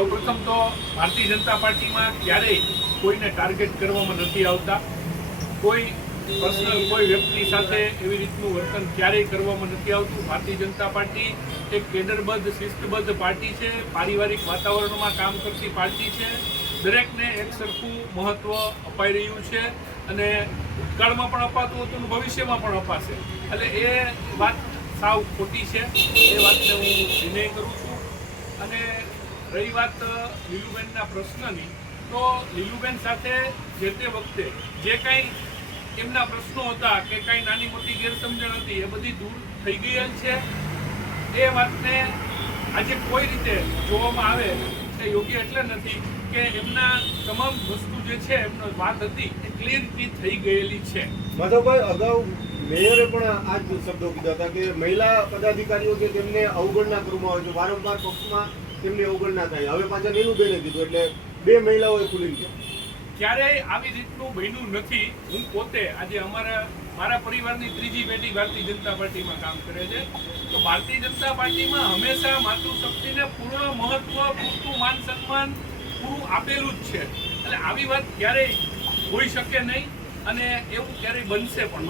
સૌપ્રથમ તો ભારતીય જનતા પાર્ટીમાં ક્યારેય કોઈને ટાર્ગેટ કરવામાં નથી આવતા. કોઈ પર્સનલ કોઈ વ્યક્તિ સાથે એવી રીતનું વર્તન ક્યારેય કરવામાં નથી આવતું. ભારતીય જનતા પાર્ટી એક કેડરબદ્ધ શિસ્તબદ્ધ પાર્ટી છે. પારિવારિક વાતાવરણમાં કામ કરતી પાર્ટી છે. દરેકને એક સરખું મહત્ત્વ અપાઈ રહ્યું છે અને ભૂતકાળમાં પણ અપાતું હતું ભવિષ્યમાં પણ અપાશે. એટલે એ વાત સાવ ખોટી છે. એ વાતને હું વિનય કરું છું. અને રહી વાત લીલુબેનના પ્રશ્નની, તો લીલુબેન સાથે જે તે વખતે જે કાંઈ એમના પ્રશ્નો હતા કે કાંઈ નાની મોટી ગેરસમજણ હતી, એ બધી દૂર થઈ ગયેલ છે. એ વાતને આજે કોઈ રીતે જોવામાં આવે એ યોગ્ય એટલે નથી કે એમના તમામ વસ્તુ જે છે, એમનો વાત હતી એ ક્લિયરિટી થઈ ગયેલી છે. માધવભાઈ, અગાઉ મેયરે પણ આ જ શબ્દો કીધા હતા કે મહિલા પદાધિકારીઓ કે તેમને અવગણના કરવામાં આવે છે. વારંવાર પક્ષમાં તેમની અવગણના થાય. હવે પાછા નીલુબેને કીધું, એટલે બે મહિલાઓએ ખુલી ગયા. ક્યારેય આવી રીતનું બન્યું નથી. હું પોતે આજે અમારા, મારા પરિવારની ત્રીજી બેટી ભારતીય જનતા પાર્ટીમાં કામ કરે છે. તો ભારતીય જનતા પાર્ટીમાં હંમેશા માતૃશક્તિને પૂર્ણ મહત્વ, પૂરતું માન સન્માન, પૂરું આપેલું જ છે. એટલે આવી વાત ક્યારેય હોઈ શકે નહીં. અને એવું ક્યારેય બનશે પણ.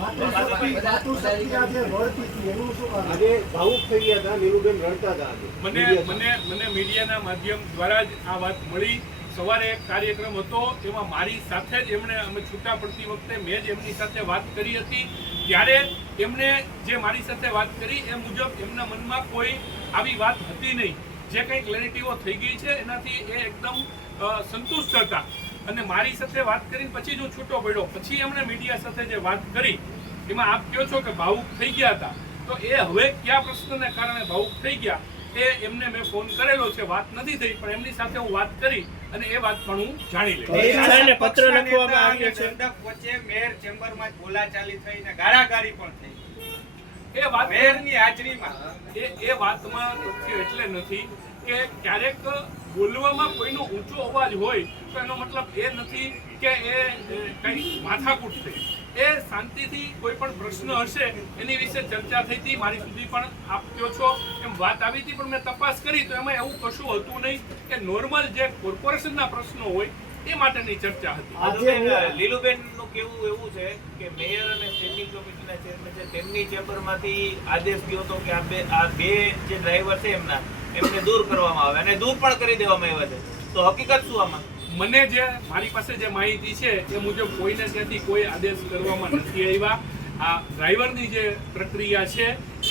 આજે ભાવુક થઈ ગયા હતા નીલુબેન રડતા હતા મને મને મને મીડિયાના માધ્યમ દ્વારા જ આ વાત મળી. સવારે એક કાર્યક્રમ હતો એમાં મારી સાથે જ એમણે અમે છૂટા પડતી વખતે મેં જ એમની સાથે વાત કરી હતી. ત્યારે એમણે જે મારી સાથે વાત કરી એ મુજબ એમના મનમાં કોઈ આવી વાત હતી નહીં. જે કંઈ ક્લેરિટીઓ થઈ ગઈ છે એનાથી એ એકદમ સંતુષ્ટ હતા. અને મારી સાથે વાત કરીને પછી જ હું છૂટો પડ્યો પછી એમણે મીડિયા સાથે જે વાત કરી એમાં આપ કહો છો કે ભાવુક થઈ ગયા હતા. તો એ હવે કયા પ્રશ્નને કારણે ભાવુક થઈ ગયા એ એમને મેં ફોન કરેલો છે વાત નથી થઈ પણ એમની સાથે હું વાત કરી અને એ વાત પણ હું જાણી લઈશ. સાહેબને પત્ર લખવામાં આવ્યો છે. વચ્ચે મેયર ચેમ્બરમાં બોલાચાલી થઈ ને ગારાગારી પણ થઈ. એ વાત મેયરની હાજરીમાં. એ એ વાતમાં તથ્ય એટલે નથી કે ક્યારેક બોલવામાં કોઈનો ઊંચો અવાજ હોય તો એનો મતલબ એ નથી કે એ કંઈ માથાકૂટ છે. એ શાંતિથી કોઈ પણ પ્રશ્ન હશે એની વિશે ચર્ચા થઈ હતી. મારી સુધી પણ આપ્યો છો એમ વાત આવી હતી પણ મેં તપાસ કરી તો એમાં એવું કશું હતું નહીં કે નોર્મલ જે કોર્પોરેશનના પ્રશ્નો હોય એ માટેની ચર્ચા હતી. લીલુબેન લીલુબેનનું કેવું એવું છે કે મેયર અને સ્ટેન્ડિંગ કમિટીના ચેરમેન છે તેમની ચેમ્બરમાંથી આદેશ ગયો હતો કે આ બે આ બે જે ડ્રાઈવર છે એમના એમને દૂર કરવામાં આવે અને દૂર પણ કરી દેવામાં આવ્યા છે. તો હકીકત શું આમાં? મને જે મારી પાસે જે માહિતી છે એ મુજબ કોઈને ત્યાંથી કોઈ આદેશ કરવામાં નથી આવ્યા. આ ડ્રાઈવરની જે પ્રક્રિયા છે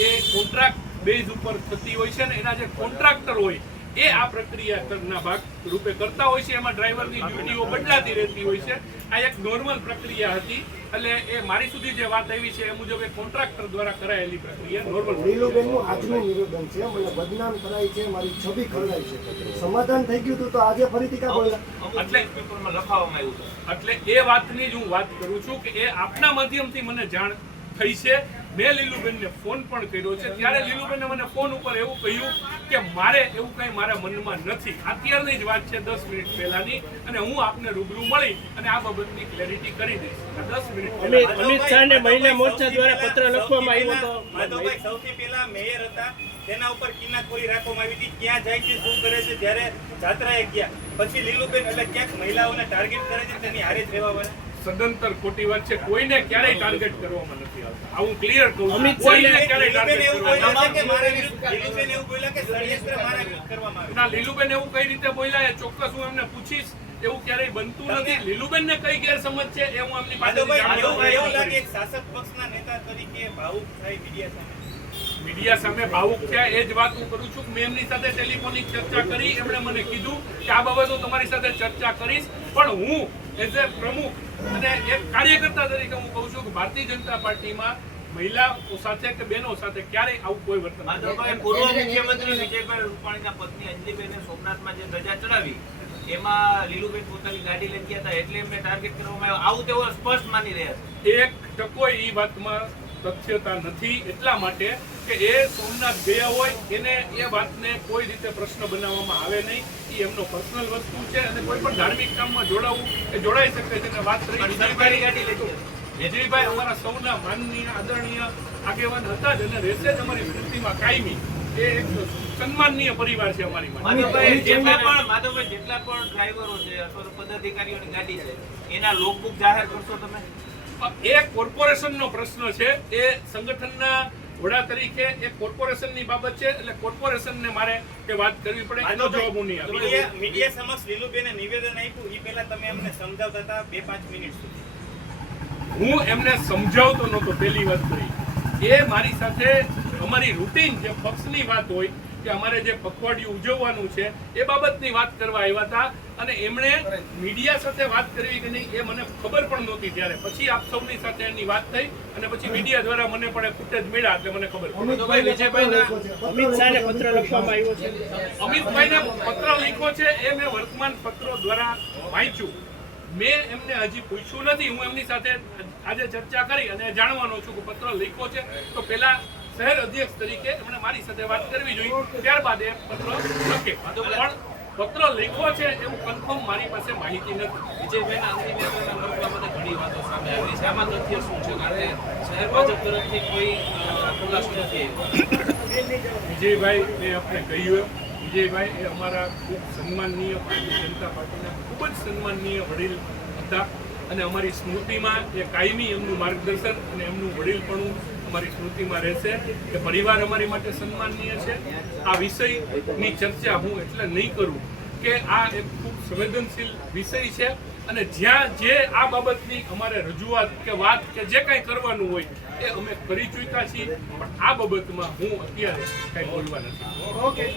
એ કોન્ટ્રાક્ટ બેઝ ઉપર થતી હોય છે ને એના જે કોન્ટ્રાક્ટર હોય એ આ પ્રક્રિયા ભાગ રૂપે કરતા હોય છે. એમાં ડ્રાઈવરની ડ્યુટીઓ બદલાતી રહેતી હોય છે. આ એક નોર્મલ પ્રક્રિયા હતી. એટલે એ મારી સુધી જે વાત આવી છે એ મુજબ એ કોન્ટ્રાક્ટર દ્વારા કરાયેલી પ્રક્રિયા નોર્મલ નીલુબેનનું આજનું નિવેદન છે મને બદનામ કરાય છે મારી છબી ખરડાય છે. સમાધાન થઈ ગયું હતું તો આજે ફરીથી કા બોલ્યા એટલે- પેપરમાં લખાવવામાં આવ્યું છે. એટલે એ વાતની જ હું વાત કરું છું કે એ આપના માધ્યમથી મને જાણ થઈ છે. મેં લીલુબેનને ફોન પણ કર્યો છે. ત્યારે લીલુબેને મને ફોન ઉપર એવું કહ્યું કે મારે એવું કંઈ મારા મનમાં નથી. અત્યારની જ વાત છે દસ મિનિટ પહેલાની અને હું આપને રૂબરૂ મળી અને આ બાબતની ક્લેરિટી કરી દઈશ. દસ મિનિટ અમિત શાહને મહિલા મોરચા દ્વારા પત્ર લખવામાં આવ્યો હતો. માધવભાઈ સૌથી પહેલા મેયર હતા. તેના ઉપર કિનાખોરી રાખવામાં આવી હતી. ક્યાં જાય છે શું કરે છે જ્યારે જાત્રાએ ગયા. પછી લીલુબેન એટલે ક્યાંક મહિલાઓને ટાર્ગેટ કરે છે તેની હારે જ રહેવા વાળા. સદંતર ખોટી વાત છે. કોઈને ક્યારેય ટાર્ગેટ કરવામાં નથી આવતા. આવું ક્લિયર કહું છું. કોઈને ક્યારેય ટાર્ગેટ ના લીલુબેન એવું કઈ રીતે બોલ્યા એ ચોક્કસ હું એમને પૂછીશ. એવું ક્યારેય બનતું નથી. લીલુબેન ને કઈ ગેરસમજ છે એ હું એમની પાસે શાસક પક્ષના નેતા તરીકે ભાવુક થાય મીડિયા સામે. મીડિયા સામે ભાવુક થયા એ જ વાત હું કરું છું. મેં એમની સાથે ટેલિફોનિક ચર્ચા કરી એમણે મને કીધું કે આ બાબતો તમારી સાથે ચર્ચા કરીશ. પણ હું એઝ એ પ્રમુખ અને એક કાર્યકર્તા તરીકે હું કહું છું કે ભારતીય જનતા પાર્ટીમાં મહિલા સાથે કે બહેનો સાથે ક્યારેય આવું કોઈ વર્તન પૂર્વ મુખ્યમંત્રી વિજયભાઈ રૂપાણીના પત્ની અંજલીબેને સોમનાથમાં જે ધજા ચડાવી એમાં લીલુબેન પોતાની ગાડી લઈ ગયા હતા એટલે એમને ટાર્ગેટ કરવામાં આવ્યો. આવું તેઓ સ્પષ્ટ માની રહ્યા છે. એક ટકો એ વાતમાં તથ્યતા નથી એટલા માટે કે એ સોમનાથ ગયા હોય એને એ વાતને કોઈ રીતે પ્રશ્ન બનાવવામાં આવે નહીં. એ એમનો પર્સનલ વસ્તુ છે અને કોઈ પણ ધાર્મિક કામમાં જોડાવું એ જોડાઈ શકે છે અને વાત ગયા વિજયભાઈ અમારા સૌના માનનીય આદરણીય આગેવાન હતા જ અને રહેશે જ અમારી સ્મૃતિમાં કાયમી. એ એક સન્માનનીય પરિવાર છે અમારી માટે. જેટલા પણ માધવભાઈ જેટલા પણ ડ્રાઈવરો છે અથવા પદાધિકારીઓની ગાડી છે એના લોકબુક જાહેર કરશો તમે? એ કોર્પોરેશનનો પ્રશ્ન છે. એ સંગઠનના વડા તરીકે એ કોર્પોરેશનની બાબત છે. એટલે કોર્પોરેશનને મારે એ વાત કરવી પડે. એનો જવાબ હું નહીં આપું. મીડિયા મીડિયા સમક્ષ લીલુબેને નિવેદન આપ્યું. એ પહેલા તમે અમને સમજાવતા હતા બે પાંચ મિનિટ સુધી. હું એમને સમજાવતો નહોતો પહેલી વાત કરી એ મારી સાથે અમારી રૂટીન જે પક્ષની વાત હોય કે અમારે જે પખવાડિયું ઉજવવાનું છે એ બાબતની વાત કરવા આવ્યા હતા. અને એમણે મીડિયા સાથે વાત કરવી કે નહીં એ મને ખબર પણ નહોતી ત્યારે. પછી આપ સૌની સાથે એની વાત થઈ અને પછી મીડિયા દ્વારા મને પણ ફૂટેજ મળ્યા એટલે મને ખબર પડી. અમિતભાઈને પત્ર. લખવામાં આવ્યો છે. અમિતભાઈને પત્ર લખ્યો છે એ મેં વર્તમાન પત્રો દ્વારા વાંચ્યું. મેં એમને હજી પૂછ્યું નથી. હું એમની સાથે આજે ચર્ચા કરી અને જાણવાનો છું કે પત્ર લખ્યો છે. તો પેલા શહેર અધ્યક્ષ તરીકે એમણે મારી સાથે વાત કરવી જોઈએ ત્યારબાદ એ પત્ર લખે. પણ પત્ર લખ્યો છે એવું કન્ફર્મ મારી પાસે માહિતી નથી. વિજયભાઈના અંતિમ યાત્રાના વર્ગમાં ઘણી વાતો સામે આવી છે. આમાં તથ્ય શું છે? કારણ કે શહેર ભાજપ તરફથી કોઈ ખુલાસો નથી વિજયભાઈ એ આપણે કહ્યું વિજયભાઈ એ અમારા ખૂબ સન્માનનીય ભારતીય જનતા પાર્ટીના ખૂબ જ સન્માનનીય વડીલ હતા. અને અમારી સ્મૃતિમાં એ કાયમી એમનું માર્ગદર્શન અને એમનું વડીલપણું અમારી સ્મૃતિમાં રહેશે કે પરિવાર અમારી માટે સન્માનીય છે. આ વિષયની ચર્ચા હું એટલે નહીં કરું કે આ એક ખૂબ સંવેદનશીલ વિષય છે અને જ્યાં જે આ બાબતની અમારે રજૂઆત કે વાત કે જે કાંઈ કરવાનું હોય એ અમે કરી ચૂક્યા છીએ. પણ આ બાબતમાં હું અત્યારે કાંઈ બોલવા નથી.